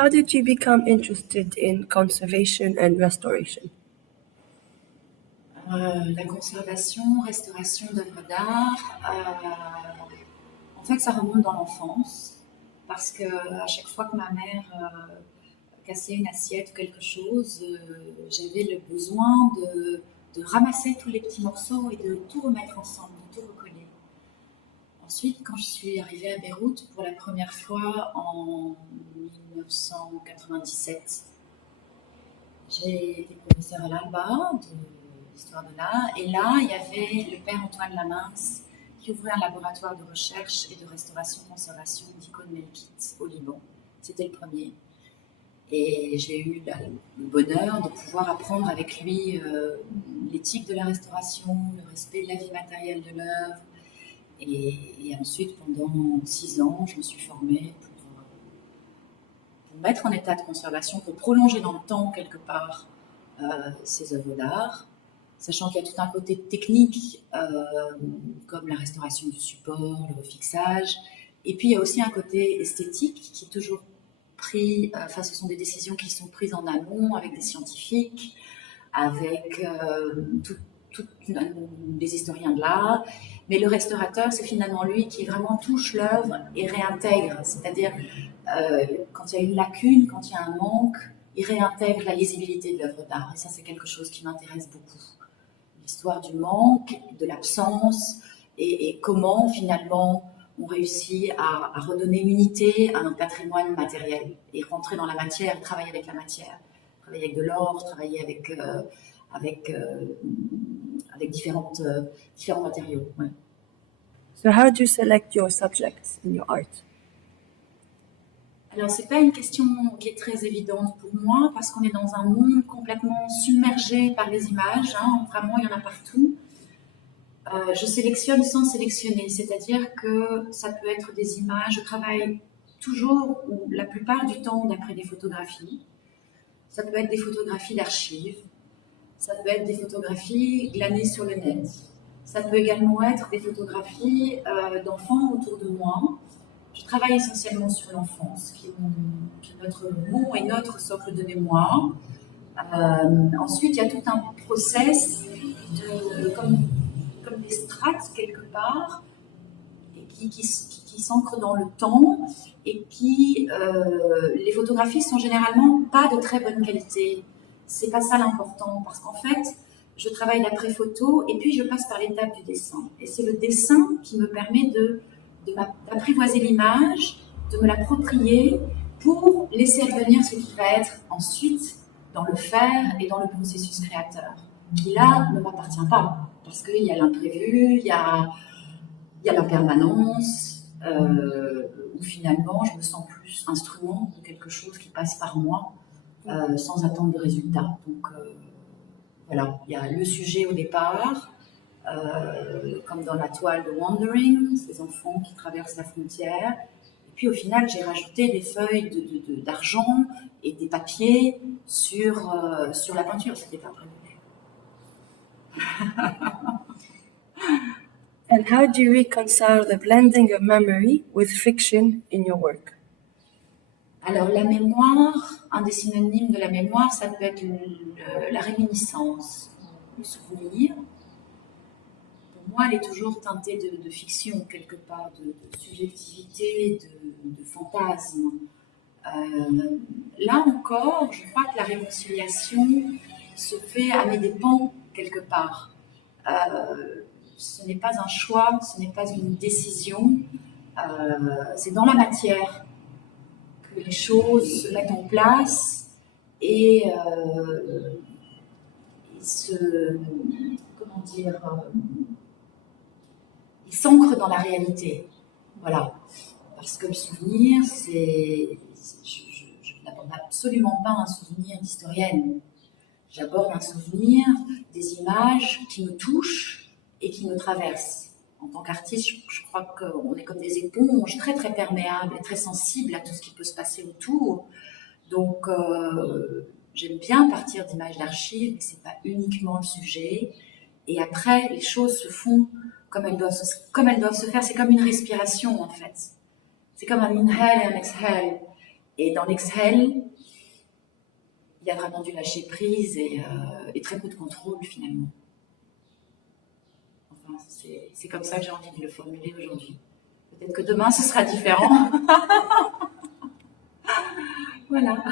how did you become interested in conservation and restoration? La conservation, restauration d'œuvres d'art, en fait, ça remonte dans l'enfance, parce que à chaque fois que ma mère cassait une assiette ou quelque chose, j'avais le besoin de ramasser tous les petits morceaux et de tout remettre ensemble, de tout recoller. Ensuite, quand je suis arrivée à Beyrouth pour la première fois en 1997, j'ai été professeure à l'Alba d'histoire de l'art, et là, il y avait le père Antoine Lamince qui ouvrait un laboratoire de recherche et de restauration-conservation d'icônes melkites au Liban. C'était le premier. Et j'ai eu le bonheur de pouvoir apprendre avec lui l'éthique de la restauration, le respect de la vie matérielle de l'œuvre. Et ensuite, pendant 6 ans, je me suis formée pour mettre en état de conservation, pour prolonger dans le temps quelque part ces œuvres d'art, sachant qu'il y a tout un côté technique, comme la restauration du support, le refixage, et puis il y a aussi un côté esthétique qui est toujours pris, ce sont des décisions qui sont prises en amont avec des scientifiques, avec des historiens de l'art, mais le restaurateur, c'est finalement lui qui vraiment touche l'œuvre et réintègre, c'est-à-dire quand il y a une lacune, quand il y a un manque, il réintègre la lisibilité de l'œuvre d'art, et ça c'est quelque chose qui m'intéresse beaucoup. L'histoire du manque, de l'absence, et comment finalement on réussit à redonner unité à un patrimoine matériel et rentrer dans la matière, travailler avec la matière, travailler avec de l'or, travailler avec différents matériaux. Ouais. So how do you select your subjects in your art? Alors, c'est pas une question qui est très évidente pour moi parce qu'on est dans un monde complètement submergé par les images. Vraiment, il y en a partout. Je sélectionne sans sélectionner, c'est-à-dire que ça peut être des images. Je travaille toujours ou la plupart du temps d'après des photographies. Ça peut être des photographies d'archives. Ça peut être des photographies glanées sur le net. Ça peut également être des photographies d'enfants autour de moi. Je travaille essentiellement sur l'enfance, qui est mon et notre socle de mémoire. Ensuite, il y a tout un process comme des strates quelque part, et qui s'ancrent dans le temps, et les photographies sont généralement pas de très bonne qualité. C'est pas ça l'important, parce qu'en fait, je travaille d'après photo, et puis je passe par l'étape du dessin. Et c'est le dessin qui me permet d'apprivoiser l'image, de me l'approprier pour laisser advenir ce qui va être ensuite dans le faire et dans le processus créateur, qui là ne m'appartient pas, parce qu'il y a l'imprévu, il y a l'impermanence, où finalement je me sens plus instrument de quelque chose qui passe par moi, sans attendre de résultat. Donc voilà, il y a le sujet au départ, comme dans la toile de Wandering, ces enfants qui traversent la frontière. Et puis au final, j'ai rajouté des feuilles d'argent et des papiers sur la peinture. C'était pas prévu. And how do you reconcile the blending of memory with fiction in your work? Alors la mémoire, un des synonymes de la mémoire, ça peut être la réminiscence, le souvenir. Pour moi, elle est toujours teintée de fiction, quelque part, de subjectivité, de fantasme. Là encore, je crois que la réconciliation se fait à mes dépens, quelque part. Ce n'est pas un choix, ce n'est pas une décision, c'est dans la matière que les choses se mettent en place et il s'ancre dans la réalité. Voilà. Parce que le souvenir, je n'aborde absolument pas un souvenir d'historienne. J'aborde un souvenir des images qui me touchent et qui me traversent. En tant qu'artiste, je crois qu'on est comme des éponges très très perméables et très sensibles à tout ce qui peut se passer autour. Donc, j'aime bien partir d'images d'archives, mais c'est pas uniquement le sujet. Et après, les choses se font comme elles doivent se faire. C'est comme une respiration, en fait. C'est comme un inhale et un exhale. Et dans l'exhale, il y a vraiment du lâcher prise et très peu de contrôle finalement. Enfin, c'est comme ça que j'ai envie de le formuler aujourd'hui. Peut-être que demain ce sera différent. Voilà.